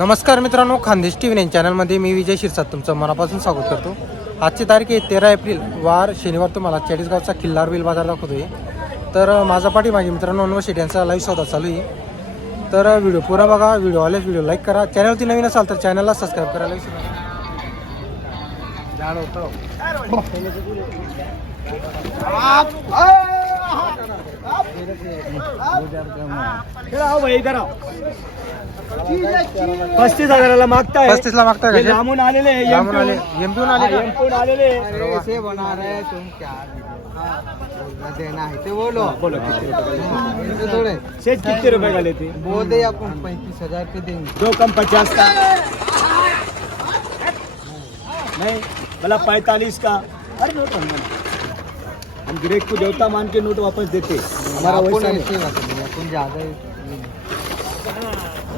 नमस्कार मित्रांनो Khandesh T V nine चॅनलमध्ये मी विजय शिरसाद. तुमचं मनापासून स्वागत करतो. आजची तारीख आहे तेरा एप्रिल वार शनिवार तुम्हाला चाळीसगावचा किल्लार बिल बाजार दाखवतोय. तर माझा पाठी माझे मित्रांनो अनवर शेट यांचा लाईव्ह सौदा चालू आहे. तर व्हिडिओ पुरा बघा व्हिडिओ आलेच व्हिडिओ लाईक करा. चॅनलवरती नवीन असाल तर चॅनलला सबस्क्राईब करायला विसरू नका. पस्तीस हजाराला मागताय पस्तीसला मागताय हे का लांबून आलेले आहे, लांबून आले MP एमपीहून आले का MP आलेले आहे. अरे वा. बना रहे हैं तुम क्या बोलना देना है तो बोलो। बोलो किती रुपये का ऐसे थोड़े। शेठ किती रुपये का लेते बोल दे अपन पैंतीस हज़ार पे देंगे। दो कम पचास का। नहीं भला पैतालीस का। अरे हम ग्रेक को देवता मान के नोट वापस देते। हमारा वैसा नहीं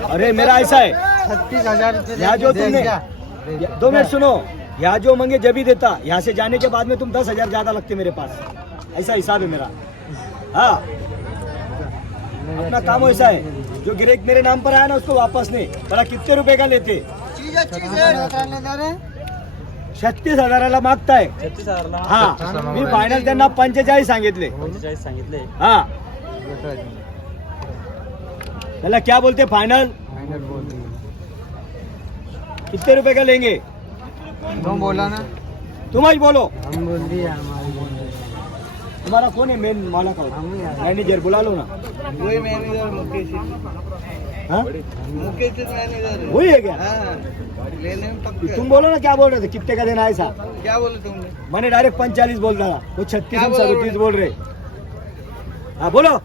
अरे मेरा ऐसा है। छत्तीस हज़ार यहाँ जो तुमने दो मिनट सुनो। यहाँ जो मंगे जब ही देता यहाँ से जाने के बाद में तुम दस हज़ार ज़्यादा लगते मेरे पास। ऐसा हिसाब है मेरा। हाँ। अपना काम ऐसा है। जो गिरेक मेरे नाम पर आया ना उसको वापस नहीं। बड़ा कितने रुपए का लेते? छत्तीस हजाराला मागताय. हा. मी फायनल त्यांना पंचेचाळीस सांगितले. सांगितले. हा. त्याला क्या बोलते? फायनल कितने रुपए का लेंगे? तुम बोला ना. तुम ही बोलो. हम बोल दिए हमारी तुम्हारा कौन है मेन माला का मैनेजर बुला लो ना। वही मैनेजर मुकेश हाँ? मुकेश मैनेजर वही है क्या? हाँ। लेने तुम बोलो ना क्या बोल रहे थे? कितने का देना है ऐसा? क्या बोले तुमने? मैंने डायरेक्ट पैंतालीस बोल रहा वो छत्तीस सैंतीस बोल रहे। हाँ बोलो।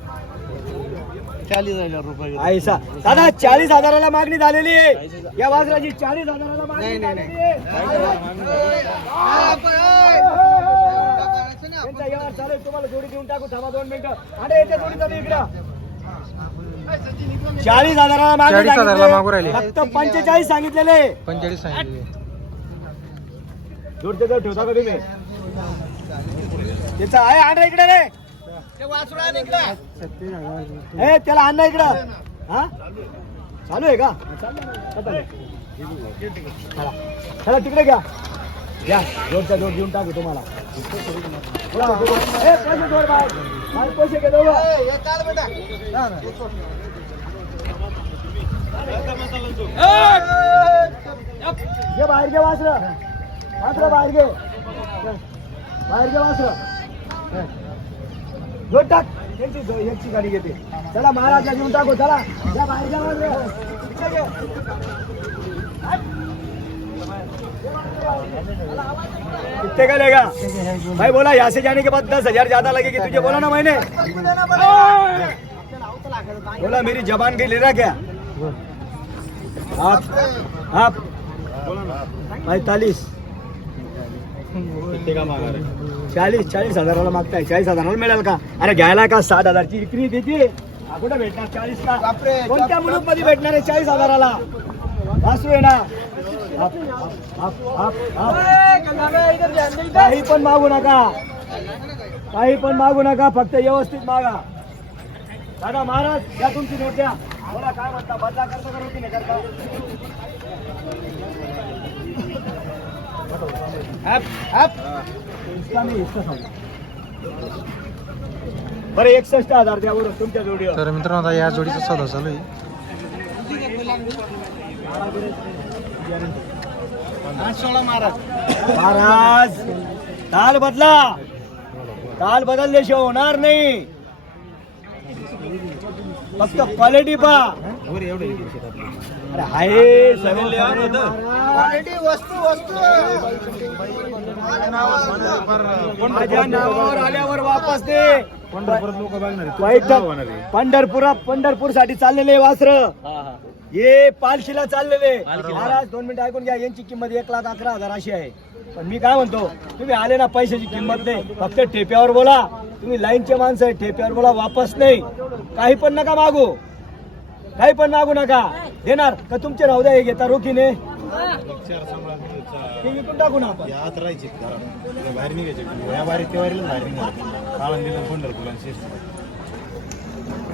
चालीस हज़ार रुपये ऐसा। दादा चाळीस हजाराला मागणी झालेली आहे या वासराची चाळीस हजाराला मागणी नाही, नाही, झालेली आहे त्यांचा व्यवहार तुम्हाला जोडी देऊन टाकू. थांबा दोन मिनिटं. अरे येते जोडी चालू इकडं. चाळीस हजाराला मागणी 40,000 ला मागू राहिले. फक्त पंचेचाळीस सांगितलेले. पंचेचाळीस सांगितले जोडते जोड ठेवता का तुम्ही? त्याचा आहे आण इकडे रे. ए त्याला आण इकडं. हा? चालू आहे का? चला चला तिकडे घ्या. घ्या जोडचा जोड देऊन टाकू तुम्हाला. पैसे जोड बाहेर. पैसे घे बाहेर घे वासर. वासर बाहेर घे. बाहेर घे वासर. जोड टाक. यांची गाडी घेते. चला महाराजला घेऊन टाकू. चला. जा बाहेर घ्या वासरं. कितने का लेगा? भाई बोला यहाँ से जाने के बाद दस हज़ार ज़्यादा लगेगी। तुझे बोला ना मैंने। बोला मेरी जबान के ले रहा क्या? आप आप। पैतालीस। चाळीस चाळीस हजाराला मागताय चाळीस हजाराला मिळेल का। अरे घ्यायला का साठ हजारची विक्री देते हा, कुठं भेटणार चाळीस का। कोणत्या मुलूक मध्ये भेटणार आहे चाळीस हजाराला वासू आहे ना. काही पण मागू नका. काही पण मागू नका फक्त व्यवस्थित मागा. दादा महाराज या तुमची नोट द्या. बोला काय म्हणता? बदला करता का रोटी नाही करता? इसका नाही, इसका सांगू. बरं एकसष्ट हजार द्या बरं तुमच्या जोडीवर. तर मित्रांनो आता या जोडीचा सौदा चालू आहे. महाराज. ताल बदला. ताल बदलल्याशिवाय होणार नाही. फक्त क्वालिटी पा अरे आहे आहे, वस्तू वस्तू. महाराज. माझ्या नावावर आल्यावर वापस दे. पंढरपुरा पंढरपूरसाठी चाललेले वासर. हे पालखीला चाललेले. महाराज दोन मिनिटं ऐकून घ्या. यांची किंमत एक लाख अकरा हजार अशी आहे. पण मी काय म्हणतो तुम्ही आले ना पैशाची किंमत नाही. फक्त ठेप्यावर बोला. तुम्ही लाईनचे माणसं आहे ठेप्यावर बोला. वापस नाही. काही पण नका मागू. काही पण मागू नका. देणार. का तुमचे राहू द्या हे घेता रोखीने. ते विकून टाकू ना आपण. आत राहायचे बाहेर निघायचे. या बारी बाहेर निघायचे.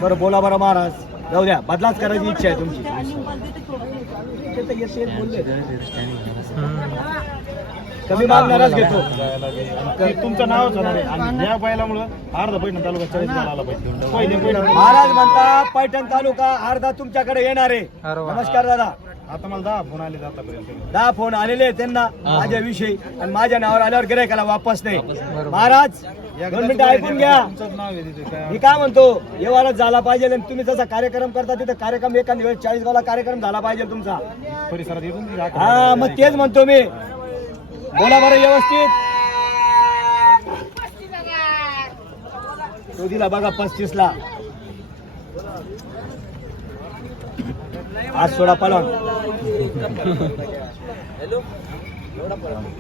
बरं बोला बरं महाराज. जाऊ द्या. बदलाच करायची इच्छा आहे तुमची. ते तर येते बोलले. कमी मागणारच घेतो. जायला बी. आणि ते तुमचं नावच होणार आणि या बैलामुळं अर्धा पैठण तालुका चाळीस आला पाहिजे पहिले पहिले महाराज म्हणता पैठण तालुका अर्धा तुमच्याकडे येणार आहे. नमस्कार दादा. आता मला दहा फोन आले आतापर्यंत. दहा फोन आलेले आहेत त्यांना माझ्याविषयी. आणि माझ्या नावावर आल्यावर गिरायकाला वापस नाही. महाराज दोन मिनिटं ऐकून घ्या. तुमचंच नाव आहे तिथे काय? मी काय म्हणतो व्यवहारच झाला पाहिजे आणि तुम्ही जसा कार्यक्रम करता तिथं कार्यक्रम एका दिवस चाळीस गावला कार्यक्रम झाला पाहिजे तुमचा. परिसरात येऊन ती दाखवा. हा मग तेच म्हणतो मी. बोला बरं व्यवस्थित. तो दिला बघा पस्तीस ला आज सोडा पलंग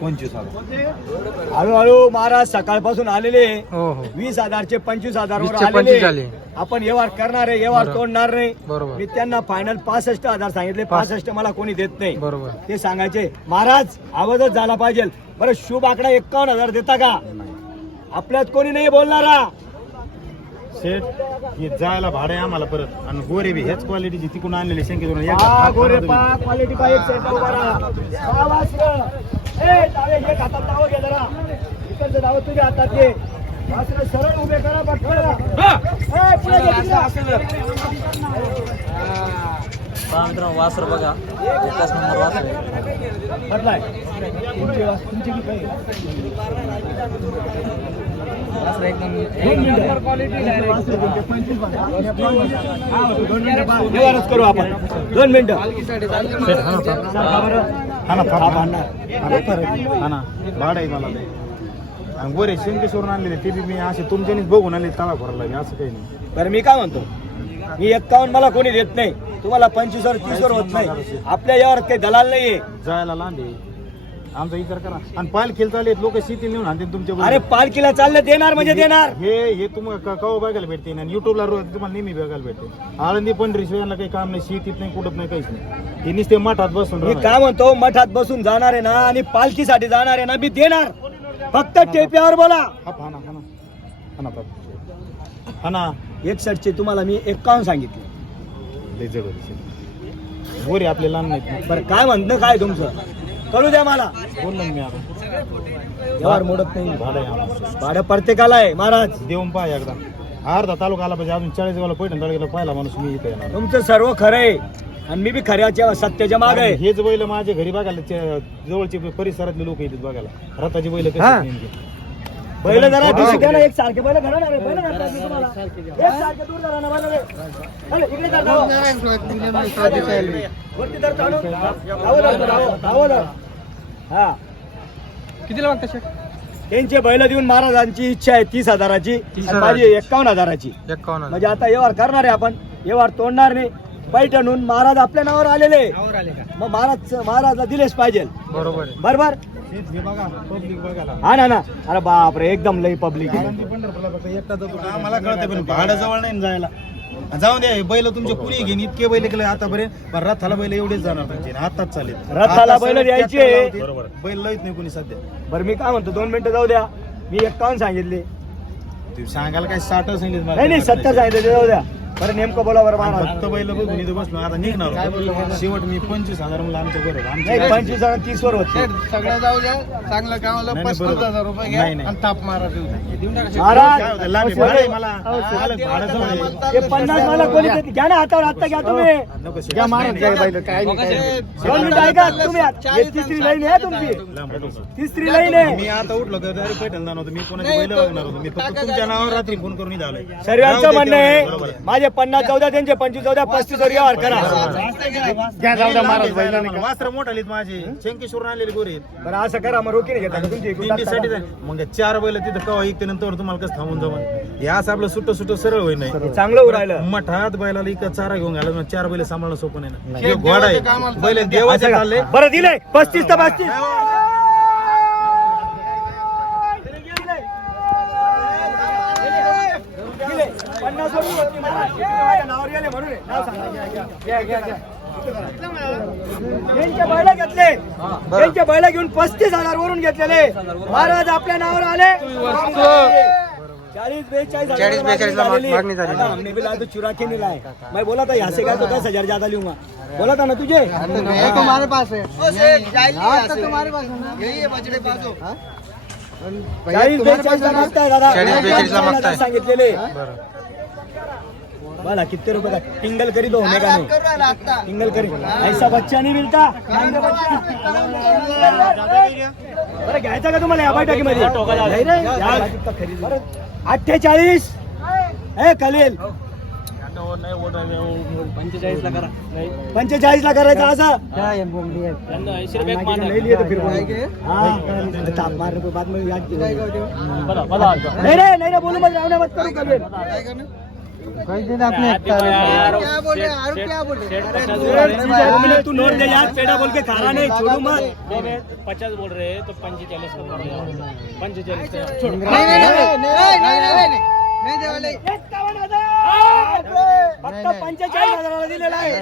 पंचवीस हजार. हळूहळू महाराज सकाळपासून आलेले. हो हो. वीस हजारचे पंचवीस हजार वीसचे पंचवीस झाले. आपण व्यवहार करणार आहे व्यवहार बरोबर. तोडणार नाही. बरोबर. मी त्यांना फायनल पासष्ट हजार सांगितले. पास- पासष्ट मला कोणी देत नाही. बरोबर. ते सांगायचे महाराज आवाजच झाला पाहिजे. बरं शुभ आकडा एक्कावन्न हजार देता का? आपल्यात कोणी नाही बोलणारा. सेट हे जायला भाडे आम्हाला परत आणि गोरे बी हेच क्वालिटीची तिकडून आणलेली शंकेतून हा, गोरे पा क्वालिटी पा एक सेट उभा राहा. सहा वासरं. ए, डावे घे, हातात डावं घे जरा. इकडचं डावं तुझ्या हातात घे. वासरं सरळ उभे करा पटकन. ए, पुढे घे तिकडं. वासर बघा. एकच नंबर वासर एकदम. हा, पहा. करू आपण. दोन मिनिटं. हा ना. हा ना हा. हा. हा भाडं आहे मला. आणि गोरे शंकेश्वरून आणलेले ते बी मी असे तुमच्यानीच बघून आले तळा भरला मी असं काही नाही. बरं मी काय म्हणतो? मी एक्कावन्न मला कोणी देत नाही. तुम्हाला पंचवीस वर तीस वर होत नाही. आपल्या यावर काही दलाल नाहीये. जायला लांडे आमचा विचार करा. आणि पालखील चालेत लोक शेती नेऊन आणते तुमच्या अरे पालखीला चाललं देणार म्हणजे देणार. हे हे तुम्हाला कवा बघायला भेटते? आणि युट्यूबला रोज तुम्हाला नेहमी बघायला भेटते. आळंदी पंढरी शिवायला काही काम नाही शेतीत नाही कुठत नाही काहीच नाही. हे नुसते मठात बसून मी. काय म्हणतो मठात बसून जाणार आहे ना आणि पालखीसाठी जाणार आहे ना मी देणार. फक्त टेप्यावर बोला. हा, हा ना, हा ना. हा ना, ना. एकसष्टचे तुम्हाला मी एक्कावन्न सांगितले. लय जड होती. गोरे आपले लहान नाहीत. बरं काय म्हणतं काय तुमचं कळू द्या मला बोललो ना मी आता व्यवहार मोडत नाही भाडं आहे आम्हाला. भाडं प्रत्येकाला आहे महाराज देऊन पाहा एकदा अर्धा तालुका आला पाहिजे अजून चाळीस गावाला पैठण तालुक्याला पहिला माणूस मी इथे येणार तुमचं सर्व खरं आहे आणि मी बी खऱ्याच्या सत्याच्या माग आहे हेच बैल माझ्या घरी बघायला चे- जवळचे परिसरातले लोक येतात बघायला रथाची बैल हा. नेमकी. बैल जरा दिसू द्या ना एक सारखे. बैल घरा ना रे घालतात मी तुम्हाला. एक सारखे दूर जरा ना बैल रे. अरे, इकडे धर, धाव. वरती धर, चालू. धर, धावं, धावं धर. हा. कितीला मागता शेट त्यांचे बैल देऊन महाराजांची इच्छा आहे तीस हजाराची. माझी एक्कावन्न हजाराची. एक्कावन्न म्हणजे आता व्यवहार करणार आहे आपण. व्यवहार तोडणार नाही. पैठणून महाराज आपल्या नावावर आलेले. मग महाराज महाराजला दिलेच पाहिजे. बरोबर बरोबर? हे बघा पब्लिक बघायला. हा ना ना. अरे बापरे एकदम लई पब्लिक आळंदी पंढरपूरला फक्त एकटा जातो का? आम्हाला कळतंय पण भाडं जवळ नाही ना जायला. जाऊ दे बैल तुमचे कुणी घेईन? इतके बैल केले आतापर्यंत पण रथाला बैल एवढेच जाणार तुमचे. आताच चालेल. रथाला आता बैल द्यायचे. लावते. बैल लईत नाही कुणी सध्या. बरं मी काय म्हणतो दोन मिनिटं जाऊ द्या. मी एक्कावन्न सांगितले. तू सांगायला काय साठ सांगितलं मला. नाही नाही सत्तर सांगितले ते जाऊ द्या. बरं नेमकं बोला बरं महाराज फक्त बैल बघून इथं बसलो आता निघणार होतो. शेवट मी पंचवीस हजार म्हणलं आमच्या बरोबर नाही आमच्या पंचवीस आणि तीस वर होते. सगळं जाऊ द्या. चांगलं कामाला नाही, पस्तीस बरोबर. हजार रुपये नाही, घ्या नाही. आणि ताप मारा देऊन टाका. महाराज काय होतं, लांब आहे, भाडं आहे मला. मला भाडं जवळ आहे. ते पन्नास मला कोणी देत- घ्या ना हातावर आत्ता घ्या तुम्ही. नको शेवट. घ्या महाराज. बैल, काय नाही, काय नाही. दोन मिनिटं ऐका तुम्ही. हे तिसरी लाईन आहे तुमची. लांब आहे डोकं. तिसरी लाईन आहे. मी आता उठलो का डायरेक्ट पैठण जाणार होतो मी कोणाची बैल बघणार होतो. मी फक्त तुमच्या नावावर रात्री फोन करून इथं आलोय. सर्वांचं म्हणणं आहे माझे पन्नास चौदा त्यांचे पंचवीस चौदा पस्तीस वर व्यवहार करा. घ्या जाऊ द्या महाराज का. वास्त्र मोठ आलीत माझे. शंकेश्वर आलेले गोरे आहेत. बरं असं करा मग घेता का तुमची? टाका. जाय. मग चार बैल तिथं कवा ऐकते नंतर तुम्हाला कसं थांबून जाऊन हे असं आपलं सुट्ट सुट्ट सरळ होईल नाही हे चांगलं उरायलं मठात बैलाला इकडं चारा घेऊन घालत मग चार बैल सांभाळणं सोपं नाही ना. नाही. हे घोडा आहे. बैल देवाचे चालले. बरं दिले पस्तीस तर पस्तीस. त्यांच्या बैला घेतले. त्यांच्या बैला घेऊन पस्तीस हजार वरून घेतलेले. महाराज आपल्या नावावर आले. चाळीस बेचाळीस चाळीस झाली चुराखी नहीं लाए बोला था यासे काय गया तो दस हजार ज्यादा लूंगा. बोला था ना तुझे? तुम्हारे पास है। तुम्हारे पास चाळीस बेचाळीसला मागताय दादा. सांगितलेले. बोला कितने रुपए का? टिंगल करी दो होने का नहीं टिंगल करी ऐसा बच्चा नहीं मिलता. बरं घ्यायचा का तुम्हाला या बैठकीमध्ये अठ्ठेचाळीस. ए खलील पंचेचाळीसला करा. पंचेचाळीसला करायचा असं? नाही रे नाही बोलू मग रावण्या मत करू तू नोट दे यार पेड़ा बोल के खाना नहीं छोड़ू मत पचास बोल रहे तो पंचेचालीस पंचेचालीस पंचेचाळीस हजाराला दिलेला आहे